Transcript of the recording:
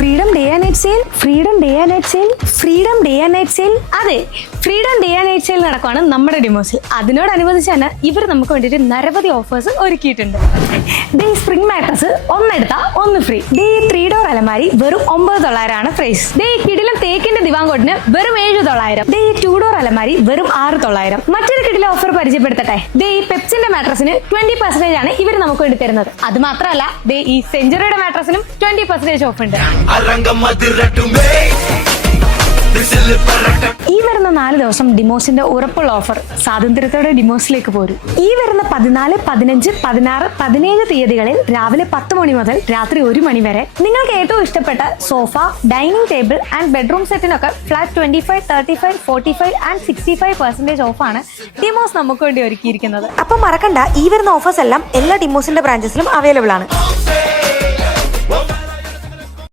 Freedom day and night sale, freedom day and night sale, freedom day and night sale. അതെ, freedom day and night sale നടക്കുവാണ് നമ്മുടെ ഡിമോസിൽ. അതിനോടനുബന്ധിച്ച് തന്നെ ഇവർ നമുക്ക് വേണ്ടിയിട്ട് നിരവധി ഓഫേഴ്സ് ഒരുക്കിയിട്ടുണ്ട്. ഡേ സ്പ്രിംഗ് മാട്രസ് ഒന്നെടുത്താൽ ഒന്ന് ഫ്രീ. ഡേ 3 ഡോർ അലമാരി വെറും 9,900 പ്രൈസ്. ഡേ കിടിലം തേക്കിന്റെ ദിവാങ്കോട്ടിന് വെറും 7,900. ഡേ 2 ഡോർ അലമാരി വെറും 6,900. മറ്റൊരു കിടിലം ഓഫർ പരിചയപ്പെടുത്തട്ടെ. ദേ ഈ പെപ്സിന്റെ മാട്രസിന് 20% ആണ് ഇവർ നമുക്ക് വേണ്ടി തരുന്നത്. അത് മാത്രമല്ല, ദേ ഈ സെഞ്ചുറിയുടെ മാട്രസിനും 20% ഓഫ് ഉണ്ട്. ഈ വരുന്ന 4 ദിവസം ഡിമോസിന്റെ ഉറപ്പുള്ള ഓഫർ സ്വാതന്ത്ര്യത്തോടെ ഡിമോസിലേക്ക് പോരും. ഈ വരുന്ന 14, 15, 16, 17 തീയതികളിൽ രാവിലെ 10 മണി മുതൽ രാത്രി 1 മണി വരെ നിങ്ങൾക്ക് ഏറ്റവും ഇഷ്ടപ്പെട്ട sofa, dining table and bedroom സെറ്റിനൊക്കെ ഫ്ലാറ്റ് 25, 35, 45 ആൻഡ് 65% ഓഫാണ് ഡിമോസ് നമുക്ക് വേണ്ടി ഒരുക്കിയിരിക്കുന്നത്. അപ്പൊ മറക്കണ്ട, ഈ വരുന്ന ഓഫേഴ്സ് എല്ലാം എല്ലാ ഡിമോസിന്റെ ബ്രാഞ്ചസിലും അവൈലബിൾ ആണ്.